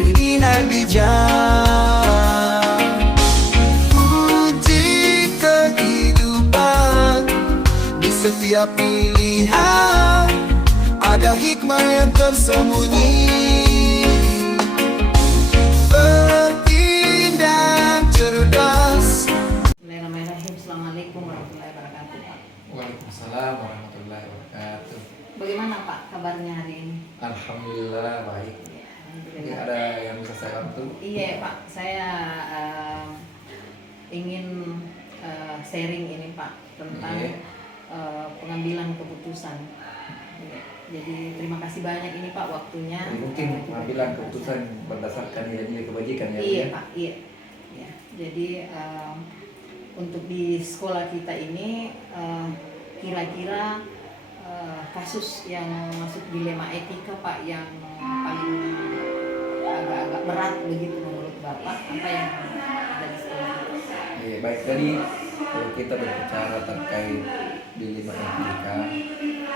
pilihan bijak. Uji kehidupan, di setiap pilihan ada hikmah yang tersembunyi. Bertindak cerdas. Bismillahirrahmanirrahim. Assalamualaikum warahmatullahi wabarakatuh, Pak. Waalaikumsalam warahmatullahi wabarakatuh. Bagaimana Pak kabarnya hari ini? Alhamdulillah baik. Ya, Ini alhamdulillah. ada yang bisa saya bantu? Iya Pak, saya ingin sharing ini Pak tentang Iya. pengambilan keputusan. Iya. Jadi terima kasih banyak ini Pak waktunya. Jadi mungkin pengambilan keputusan berdasarkan nilai-nilai kebajikan ya. Iya Bu, Pak, iya. Ya. Jadi untuk di sekolah kita ini kira-kira kasus yang masuk dilema etika Pak yang paling agak-agak berat begitu menurut Bapak, apa yang ada di sekolah kita? Iya, baik. Jadi kalau kita berbicara terkait dilema etika,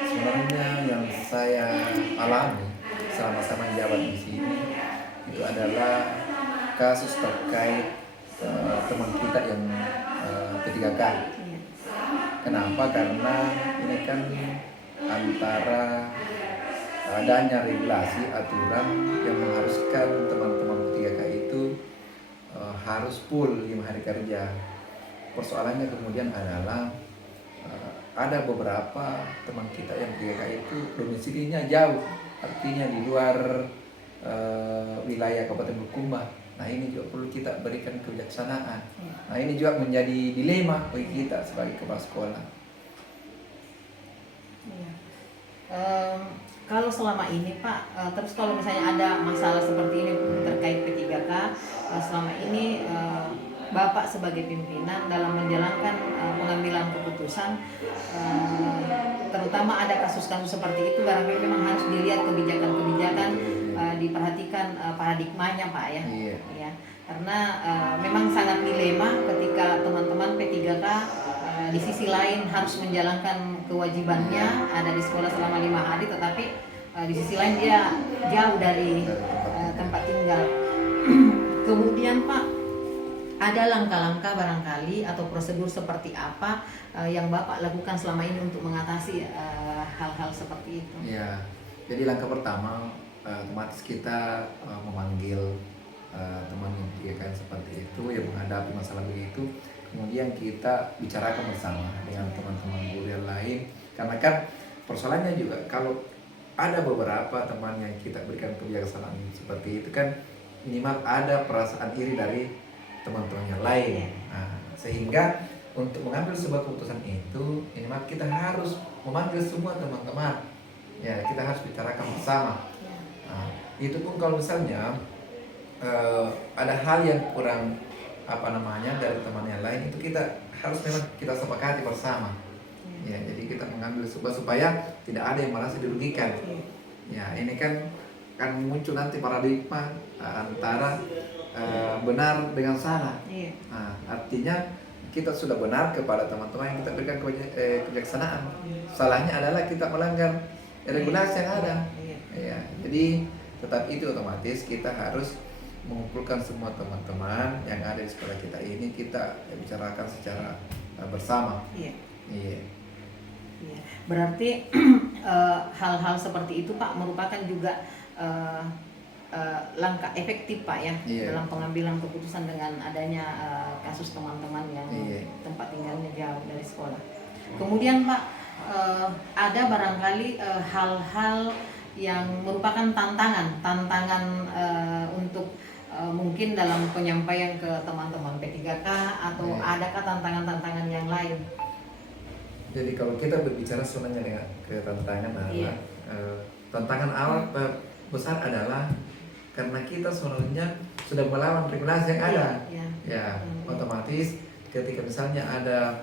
sebenarnya yang saya alami selama saya menjabat di sini itu adalah kasus terkait teman kita yang P3K. Iya. Kenapa? Karena ini kan antara adanya regulasi aturan yang mengharuskan teman-teman P3K itu harus full 5 hari kerja. Persoalannya kemudian adalah ada beberapa teman kita yang P3K itu domisilinya jauh, artinya di luar wilayah Kabupaten Bulukumba. Nah ini juga perlu kita berikan kebijaksanaan. Nah ini juga menjadi dilema bagi kita sebagai kepala sekolah. Iya. Kalau selama ini Pak, terus kalau misalnya ada masalah seperti ini terkait P3K, selama ini Bapak sebagai pimpinan dalam menjalankan pengambilan keputusan, terutama ada kasus-kasus seperti itu, barangkali memang harus dilihat kebijakan-kebijakan, diperhatikan paradigmanya Pak ya. Iya. Ya. Karena memang sangat dilema ketika teman-teman P3K di sisi lain harus menjalankan kewajibannya ada di sekolah selama 5 hari, tetapi di sisi lain dia jauh dari tempat tinggal. Kemudian Pak, ada langkah-langkah barangkali atau prosedur seperti apa yang Bapak lakukan selama ini untuk mengatasi hal-hal seperti itu? Ya, jadi langkah pertama otomatis kita memanggil teman yang P3K seperti itu yang menghadapi masalah begitu. Kemudian kita bicarakan bersama dengan teman-teman guru yang lain, karena kan persoalannya juga kalau ada beberapa teman yang kita berikan kebijaksanaan seperti itu kan minimal ada perasaan iri dari teman-teman yang lain. Nah, sehingga untuk mengambil sebuah keputusan itu minimal kita harus memanggil semua teman-teman. Ya, kita harus bicarakan bersama. Nah, itu pun kalau misalnya ada hal yang kurang dari teman yang lain, itu kita harus memang kita sepakati bersama. Ya, jadi kita mengambil supaya tidak ada yang merasa dirugikan. Ya, ini kan muncul nanti paradigma antara benar dengan salah. Nah, artinya kita sudah benar kepada teman-teman yang kita berikan kebijaksanaan. Salahnya adalah kita melanggar regulasi yang ada. Ya, jadi tetap itu otomatis kita harus mengumpulkan semua teman-teman yang ada di sekolah kita ini, kita bicarakan secara bersama. Iya. Iya. Iya. Berarti hal-hal seperti itu Pak merupakan juga langkah efektif Pak ya. Iya. Dalam pengambilan keputusan dengan adanya kasus teman-teman yang Iya. tempat tinggalnya jauh dari sekolah. Kemudian Pak, ada barangkali hal-hal yang merupakan tantangan untuk mungkin dalam penyampaian ke teman-teman P3K atau Iya. adakah tantangan-tantangan yang lain? Jadi kalau kita berbicara sebenarnya dengan tantangan adalah Iya. tantangan awal besar adalah karena kita sebenarnya sudah melawan regulasi yang ada. Iya. Ya, otomatis ketika misalnya ada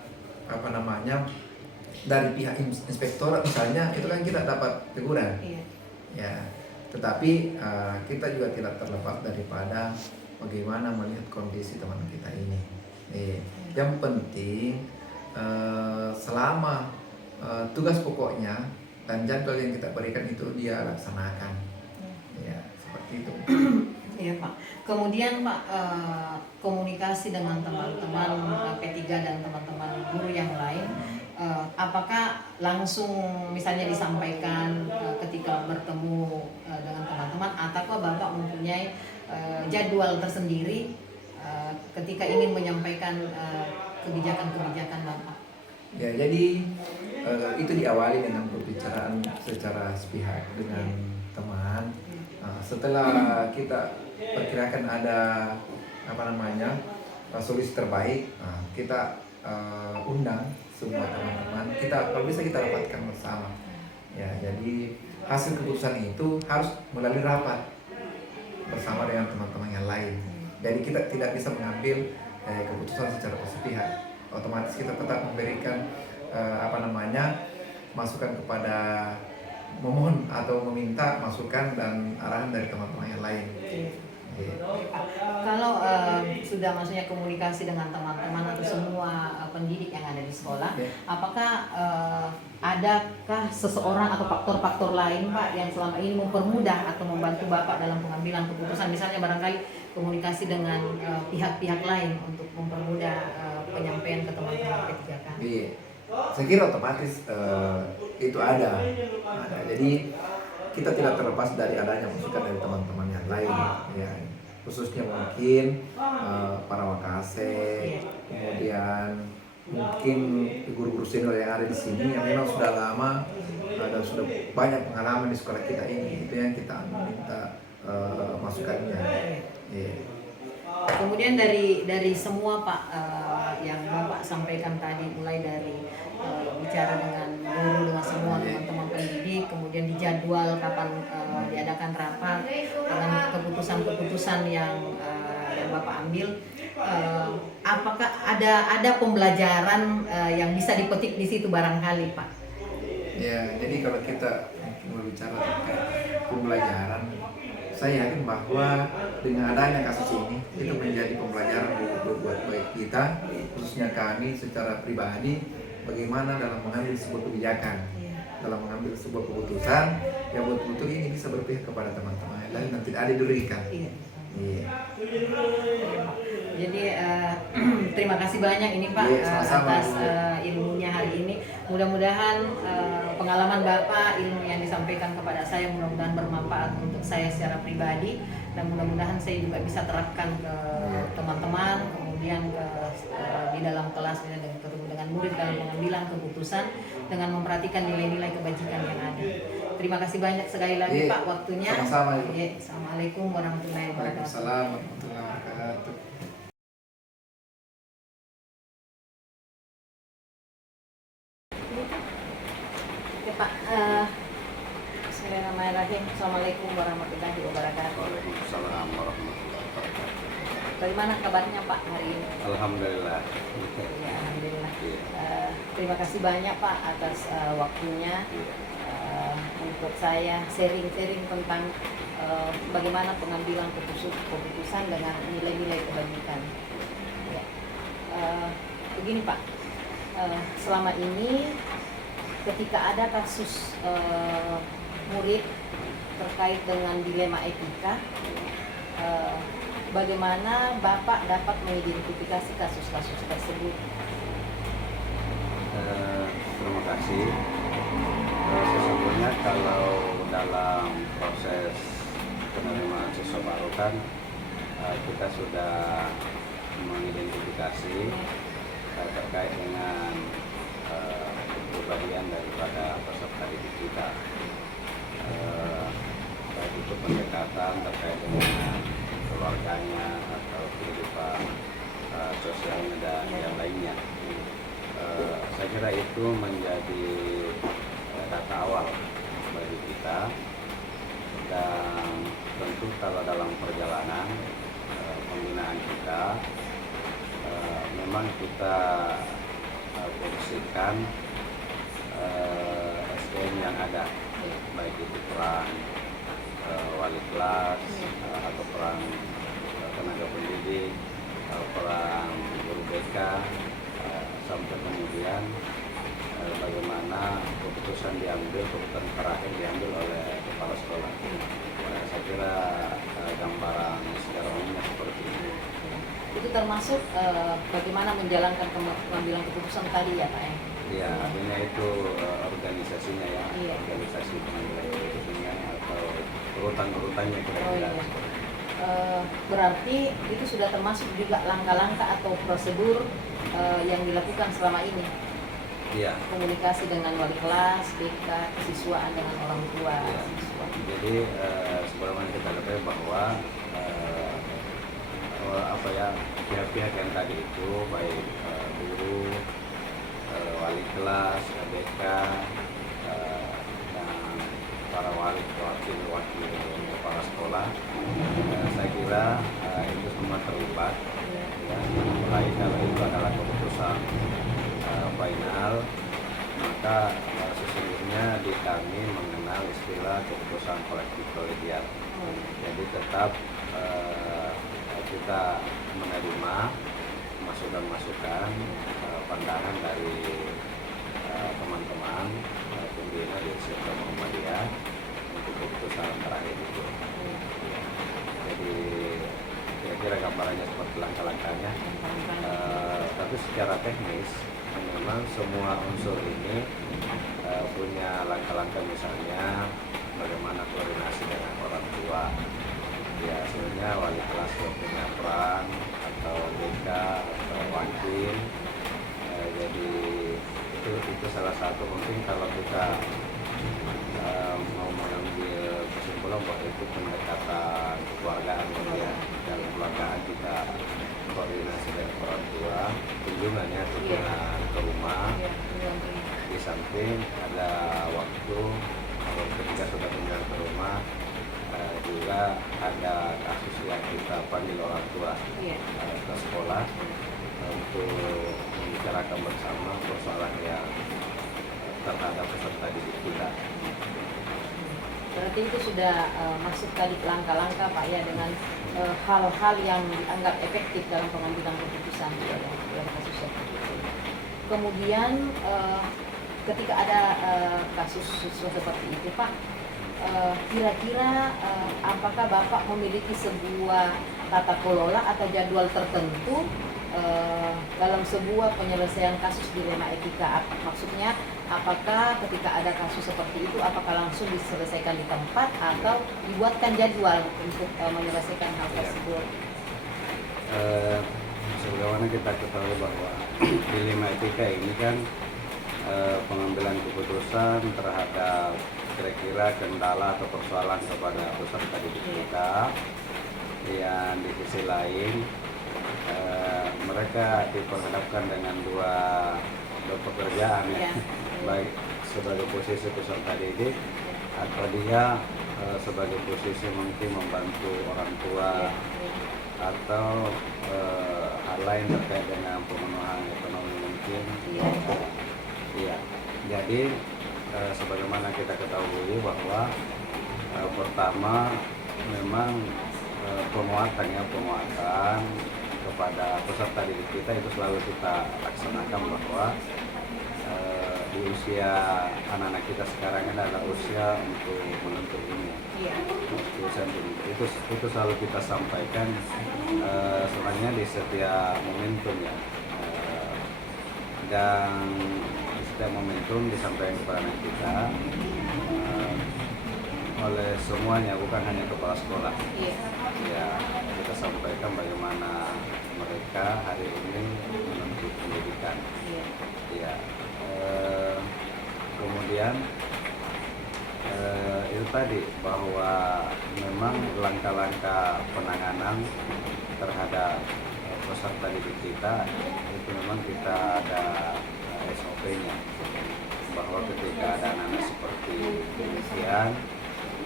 dari pihak inspektorat misalnya, itu kan kita dapat teguran. Iya. Ya, tetapi kita juga tidak terlepas daripada bagaimana melihat kondisi teman kita ini. Yang penting selama tugas pokoknya dan jadwal yang kita berikan itu dia laksanakan. Ya, seperti itu. Ya, Oke Pak. Kemudian Pak, komunikasi dengan teman-teman P3 dan teman-teman guru yang lain, apakah langsung misalnya disampaikan ketika bertemu dengan teman-teman, ataukah Bapak mempunyai jadwal tersendiri ketika ingin menyampaikan kebijakan-kebijakan Bapak? Ya, jadi itu diawali dengan pembicaraan secara sepihak dengan teman. Setelah kita perkirakan ada solusi terbaik, kita undang semua teman-teman. Kalau bisa kita rapatkan bersama. Ya, jadi hasil keputusan itu harus melalui rapat bersama dengan teman-teman yang lain. Jadi kita tidak bisa mengambil keputusan secara sepihak. Otomatis kita tetap memberikan masukan kepada memohon atau meminta masukan dan arahan dari teman-teman yang lain. Kalau sudah maksudnya komunikasi dengan teman-teman atau semua pendidik yang ada di sekolah, apakah adakah seseorang atau faktor-faktor lain Pak yang selama ini mempermudah atau membantu Bapak dalam pengambilan keputusan, misalnya barangkali komunikasi dengan pihak-pihak lain untuk mempermudah penyampaian ke teman-teman P3K? Iya, saya kira otomatis itu ada. Jadi kita tidak terlepas dari adanya masukan dari teman-teman yang lain, ya, khususnya mungkin para wakase, kemudian mungkin guru-guru senior yang ada di sini yang memang sudah lama dan sudah banyak pengalaman di sekolah kita ini, itu yang kita minta masukannya. Yeah. Kemudian dari semua Pak yang Bapak sampaikan tadi, mulai dari bicara dengan guru, dengan semua teman-teman pendidik, kemudian dijadwal kapan diadakan rapat, dengan keputusan-keputusan yang Bapak ambil, apakah ada pembelajaran yang bisa dipetik di situ barangkali Pak? Ya, jadi kalau kita berbicara terkait pembelajaran, saya yakin bahwa dengan adanya kasus ini itu menjadi pembelajaran buat baik kita, khususnya kami secara pribadi, bagaimana dalam mengambil sebuah kebijakan, dalam mengambil sebuah keputusan yang betul-betul ini bisa berpihak kepada teman-teman yang lain dan tidak ada dirugikan. Iya. Jadi terima kasih banyak ini Pak atas ilmunya hari ini. Mudah-mudahan pengalaman Bapak, ilmu yang disampaikan kepada saya mudah-mudahan bermanfaat untuk saya secara pribadi, dan mudah-mudahan saya juga bisa terapkan ke teman-teman, kemudian di dalam kelas dengan murid dalam pengambilan keputusan dengan memperhatikan nilai-nilai kebajikan yang ada. Terima kasih banyak sekali lagi Pak waktunya. Sama-sama. Assalamualaikum warahmatullahi wabarakatuh. Waalaikumsalam warahmatullahi wabarakatuh. Oke Pak, bismillahirrahmanirrahim. Assalamualaikum warahmatullahi wabarakatuh. Waalaikumsalam warahmatullahi wabarakatuh. Bagaimana kabarnya Pak hari ini? Alhamdulillah. Ya, alhamdulillah. Terima kasih banyak Pak atas waktunya untuk saya sharing-sharing tentang bagaimana pengambilan keputusan dengan nilai-nilai kebajikan. Ya. Begini Pak, selama ini ketika ada kasus murid terkait dengan dilema etika, bagaimana Bapak dapat mengidentifikasi kasus-kasus tersebut? Terima kasih. Sesungguhnya kalau dalam proses penerimaan siswa baru kan kita sudah mengidentifikasi terkait dengan kepribadian daripada peserta didik kita, baik itu pendekatan terkait dengan keluarganya atau kehidupan sosialnya dan yang lainnya. Saya kira itu menjadi data awal bagi kita, dan tentu kalau dalam perjalanan pembinaan kita memang kita fungsikan SDM yang ada, baik itu peran wali kelas atau peran tenaga pendidik, peran guru BK, sampai kemudian bagaimana keputusan terakhir diambil oleh kepala sekolah. Saya kira gambaran termasuk bagaimana menjalankan pengambilan keputusan tadi ya Pak ya? Ya, artinya itu organisasinya ya, Iya. organisasi pengambilan keputusannya atau urutan-urutannya Oh kira-kira. iya. Berarti itu sudah termasuk juga langkah-langkah atau prosedur yang dilakukan selama ini, Iya. komunikasi dengan wali kelas, BK, kesiswaan dengan orang tua Iya. siswa. Jadi sebagaimana kita ketahui bahwa apa ya, pihak-pihak yang tadi itu baik guru, wali kelas, BK, dan para wali wakil kepala sekolah, saya kira itu semua terlibat. Iya. Ya, mulai kalau itu adalah keputusan final, maka sesungguhnya di kami mengenal istilah keputusan kolektif kolegial. Jadi tetap kita menerima masukan-masukan, pandangan dari teman-teman pembina di Sektor Muhammadiyah untuk keputusan terakhir itu. Jadi kira-kira gambarannya seperti langkah-langkahnya. Tapi secara teknis memang semua unsur ini punya langkah-langkah, misalnya bagaimana koordinasi dengan orang tua. Ya, sebenarnya wali kelas punya peran atau BK atau wakil. Jadi itu salah satu mungkin kalau kita mau mengambil kesimpulan bahwa itu pendekatan kekeluargaan ya, dalam kekeluargaan kita koordinasi dengan orang tua, kunjungannya ke rumah. Di samping ada waktu kalau ketika sudah kunjungan ke rumah, juga ada kasus yang kita panggil orang tua ke sekolah untuk membicarakan bersama persoalan yang terhadap peserta didik kita. Berarti itu sudah masuk tadi langkah-langkah Pak ya, dengan hal-hal yang dianggap efektif dalam pengambilan keputusan ya, dalam kasus seperti itu. Kemudian ketika ada kasus seperti itu Pak, kira-kira apakah Bapak memiliki sebuah tata kelola atau jadwal tertentu dalam sebuah penyelesaian kasus dilema etika? Maksudnya apakah ketika ada kasus seperti itu apakah langsung diselesaikan di tempat atau dibuatkan jadwal untuk menyelesaikan hal tersebut? Sebagaimana kita ketahui bahwa dilema etika ini kan pengambilan keputusan terhadap kira-kira kendala atau persoalan kepada peserta didik kita, yang di sisi lain mereka diperhadapkan dengan dua pekerjaan ya, baik sebagai posisi peserta didik atau dia sebagai posisi mungkin membantu orang tua atau hal lain terkait dengan pemenuhan ekonomi mungkin. Iya. Jadi sebagaimana kita ketahui bahwa pertama memang penguatan kepada peserta didik kita itu selalu kita laksanakan bahwa di usia anak-anak kita sekarang ini adalah usia untuk menuntut ilmu. Itu selalu kita sampaikan sebenarnya di setiap momentum ya, dan di setiap momentum disampaikan kepada anak kita oleh semuanya, bukan hanya kepala sekolah. Ya, kita sampaikan bagaimana mereka hari ini menuntut pendidikan. Ya, kemudian itu tadi bahwa memang langkah-langkah penanganan terhadap peserta didik kita itu memang kita ada SOP-nya, bahwa ketika ada anak-anak seperti demikian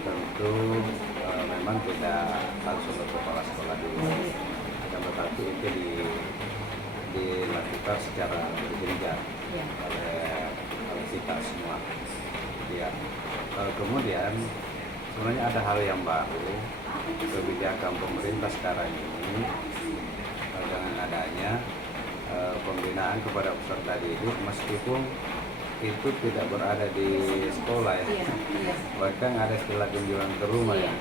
tentu memang tidak langsung ke kepala sekolah dulu, akan tetapi itu dilakukan secara berjenjang oleh kita semua. Ya. Kemudian sebenarnya ada hal yang baru, kebijakan pemerintah sekarang ini dengan adanya pembinaan kepada peserta didik meskipun itu tidak berada di sekolah ya. Bahkan ada istilah kunjungan ke rumah ya.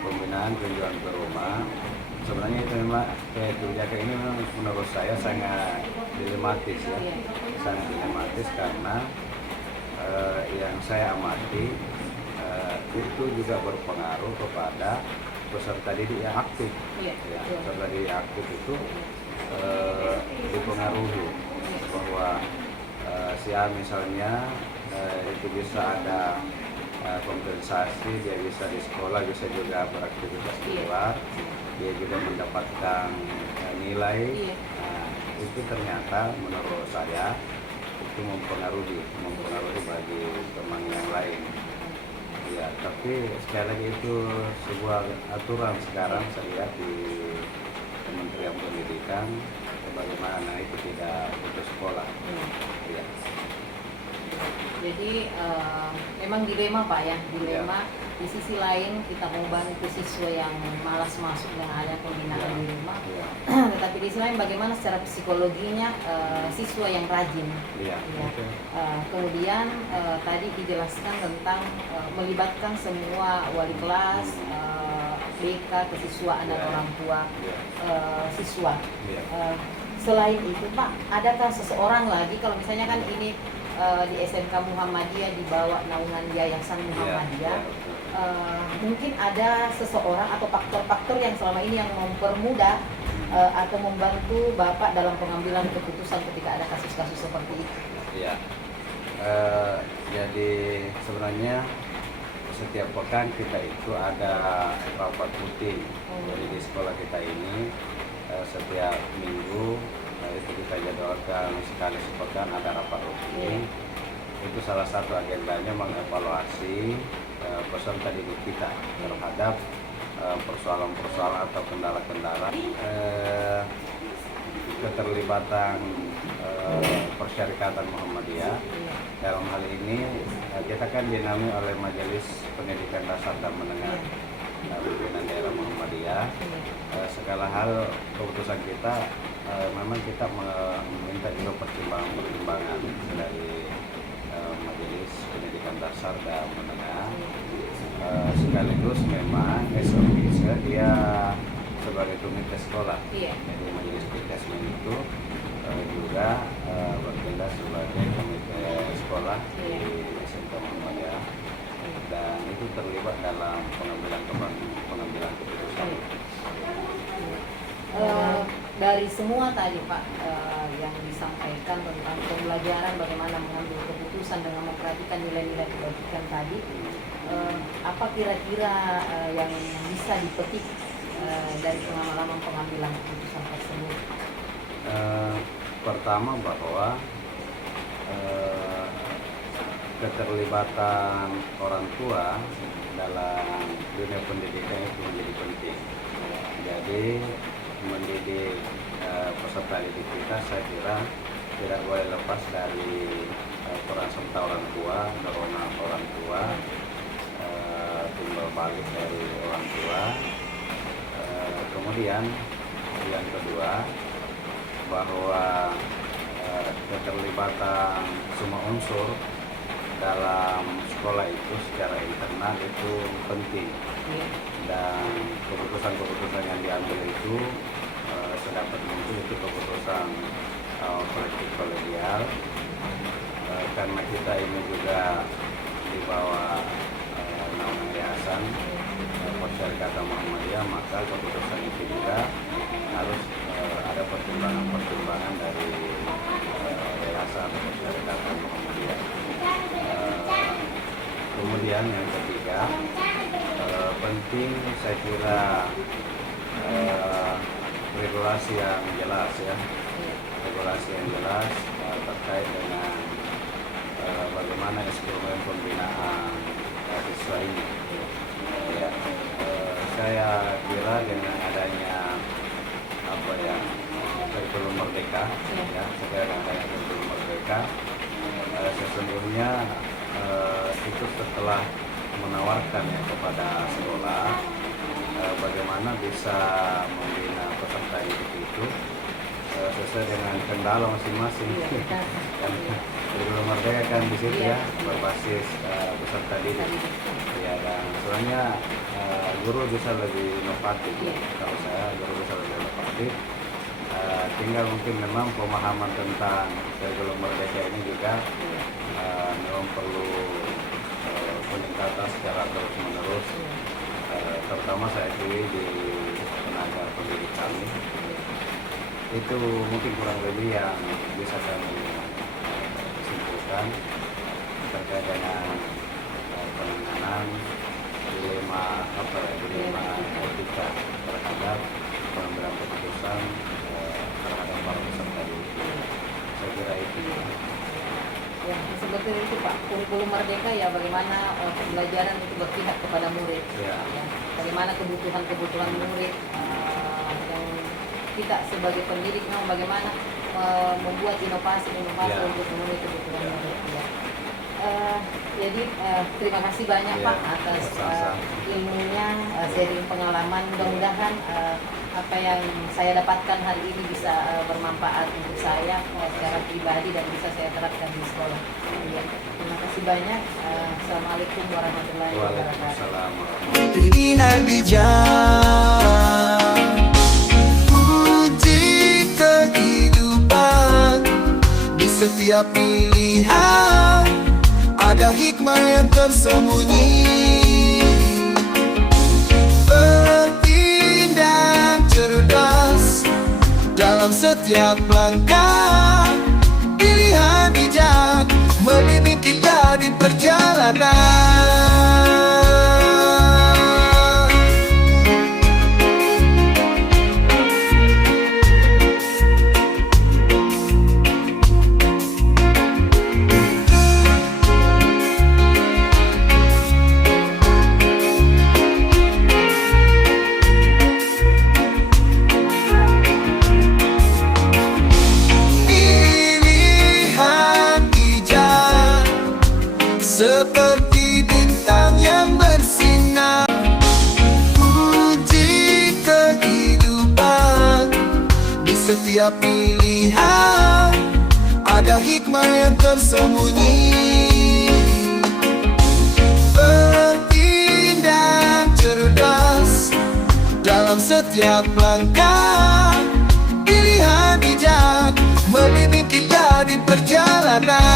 Pembinaan kunjungan ke rumah sebenarnya itu memang kebijakan ini memang menurut saya sangat dilematis ya, sangat dilematis karena yang saya amati itu juga berpengaruh kepada peserta didik yang aktif. Iya, Ya, betul. peserta didik yang aktif itu dipengaruhi bahwa si A misalnya itu bisa ada kompensasi, dia bisa di sekolah, bisa juga beraktivitas di Iya. luar, dia juga mendapatkan nilai. Iya. Nah, itu ternyata menurut saya itu mempengaruhi bagi teman yang lain. Ya, tapi sekali lagi itu sebuah aturan sekarang saya lihat di Kementerian Pendidikan bagaimana itu tidak putus sekolah. Ya. Jadi memang dilema Pak ya, dilema. Di sisi lain kita mau bantu siswa yang malas masuk dengan ada pembinaan di rumah, Ya. tetapi di sisi lain bagaimana secara psikologinya siswa yang rajin. Ya. Ya. Kemudian tadi dijelaskan tentang melibatkan semua wali kelas, BK, kesiswaan dan Ya. orang tua Ya. siswa. Ya. Selain itu Pak, adakah seseorang lagi kalau misalnya kan ini di SMK Muhammadiyah di bawah naungan Yayasan Muhammadiyah, mungkin ada seseorang atau faktor-faktor yang selama ini yang mempermudah atau membantu Bapak dalam pengambilan keputusan ketika ada kasus-kasus seperti itu. Ya. Jadi sebenarnya setiap pekan kita itu ada rapat rutin. Jadi di sekolah kita ini setiap minggu itu kita jadwalkan sekali sepekan ada rapat rutin. Itu salah satu agendanya mengevaluasi peserta didik kita terhadap persoalan-persoalan atau kendala-kendala keterlibatan Persyarikatan Muhammadiyah. Dalam hal ini kita kan dinamai oleh Majelis Pendidikan Dasar dan Menengah Pimpinan Daerah Muhammadiyah. Segala hal keputusan kita memang kita meminta juga pertimbangan dari Majelis Pendidikan Dasar dan Menengah. Sekaligus memang SOP dia sebagai komite sekolah. Jadi Majelis Pendidikan itu juga bertindak sebagai komite sekolah di SMK Muhammadiyah dan itu terlibat dalam pengambilan keputusan. Dari semua tadi Pak yang disampaikan tentang pembelajaran bagaimana mengambil keputusan dengan memperhatikan nilai-nilai kebajikan tadi, apa kira-kira yang bisa dipetik dari pengalaman pengambilan keputusan tersebut? Pertama bahwa keterlibatan orang tua dalam dunia pendidikan itu menjadi penting. Jadi mendidik peserta didik kita saya kira tidak boleh lepas dari peran serta orang tua, dorongan orang tua, timbal balik dari orang tua. Kemudian yang kedua bahwa keterlibatan semua unsur dalam sekolah itu secara internal itu penting dan keputusan-keputusan yang diambil itu sedapat mungkin itu keputusan kolektif kolegial karena kita ini juga di bawah naungan yayasan Persyarikatan Muhammadiyah, maka keputusan itu juga harus ada pertimbangan dari yayasan Persyarikatan Muhammadiyah. Kemudian yang ketiga penting saya kira regulasi yang jelas ya, regulasi yang jelas terkait dengan bagaimana instrumen pembinaan siswa ini. Ya, saya kira dengan adanya kurikulum merdeka, ya, sekarang adanya kurikulum merdeka, sesungguhnya itu setelah menawarkan ya kepada sekolah bagaimana bisa membina peserta didik itu sesuai dengan kendala masing-masing. Dan kurikulum merdeka kan di situ ya berbasis peserta didik. Ya, dan sebenarnya guru bisa lebih inovatif. Kalau saya guru bisa lebih inovatif tinggal mungkin memang pemahaman tentang kurikulum merdeka ini juga memang perlu peningkatan secara terus menerus, terutama saya akui di tenaga pendidik kami. Itu mungkin kurang lebih yang bisa kami simpulkan terkait dengan penanganan dilema etika terhadap pengambilan keputusan terhadap para peserta didik. Saya kira itu. Ya, sebetulnya itu Pak, kurikulum merdeka ya bagaimana pembelajaran itu berpihak kepada murid. Ya. Ya, bagaimana kebutuhan murid, yang kita sebagai pendidik memang bagaimana membuat inovasi Ya. untuk memenuhi kebutuhan Ya. murid. Ya. Jadi terima kasih banyak Ya, Pak atas ilmunya, sharing pengalaman. Mudah-mudahan apa yang saya dapatkan hari ini bisa bermanfaat untuk saya secara pribadi dan bisa saya terapkan di sekolah. Ya, terima kasih banyak. Assalamualaikum warahmatullahi wabarakatuh. Waalaikumsalam. Pilihan bijak, uji kehidupan. Di setiap pilihan ada hikmah yang tersembunyi. Bertindak cerdas dalam setiap langkah. Pilihan bijak membimbing kita di perjalanan. Seperti bintang yang bersinar, uji kehidupan. Di setiap pilihan ada hikmah yang tersembunyi. Bertindak cerdas dalam setiap langkah. Pilihan bijak membimbing kita di perjalanan.